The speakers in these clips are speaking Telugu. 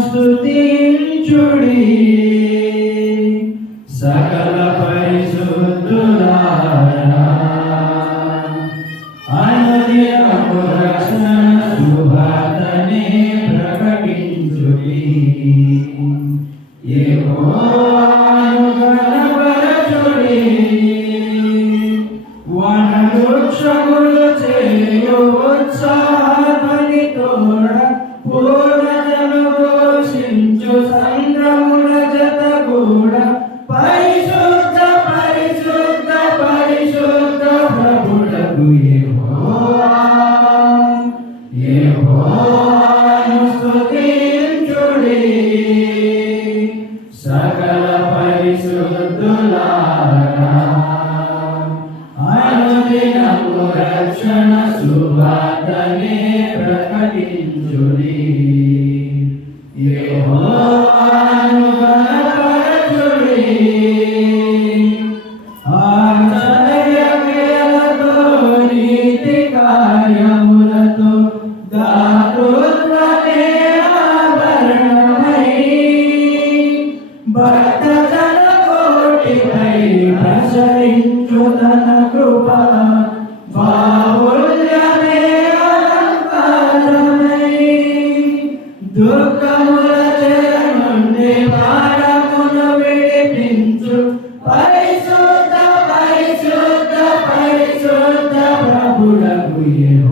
స్తుతించుడి. సకల పరిశుద్ధులారా. అనుదినము రక్షణ శుభాతనే ప్రకటించుడి. వనవృక్షములు చేయో Yeah.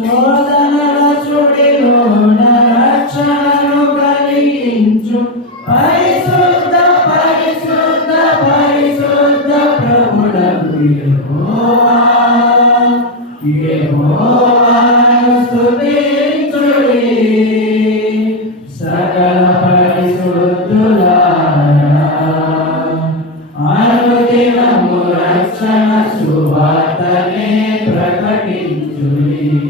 శోధనల చుడిలోన రక్షణను కలిగించు. పరిశుద్ధ పరిశుద్ధ పరిశుద్ధ ప్రభుడకు యెహోవా. యెహోవాను స్తుతించుడి. సకల పరిశుద్ధులారా. అనుదినము రక్షణ శుభార్తనే ప్రకటించుడి.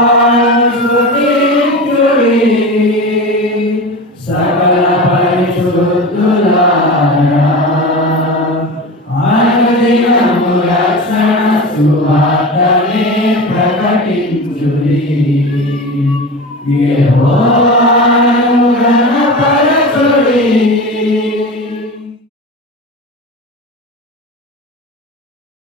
శుభార్తనే ప్రకటించుడి. యెహోవా